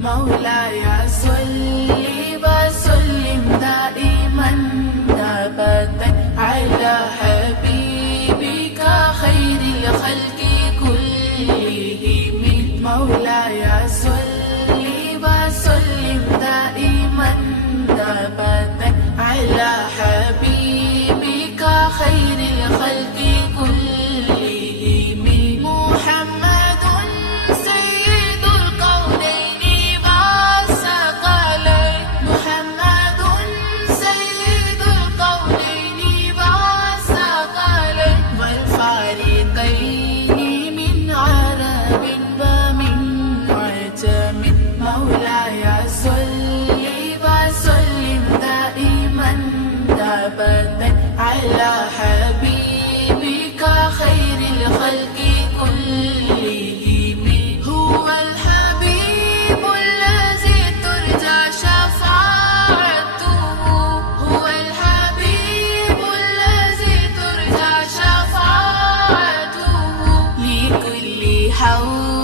مولاي صل وسلم دائما أبدا على حبيبك خير الخلق كلهم. مولاي صل وسلم دائما أبدا على حبيبك خير الخلق كلهم. محمد سيد القولين والثقلين، محمد سيد القولين والثقلين والفريقين من عرب ومن عجم. مولاي صل وسلم دائما أبدا على حبيبك خير الخلق كلهم. هو الحبيب الذي ترجى شفاعته، هو الحبيب الذي ترجى شفاعته لكل حول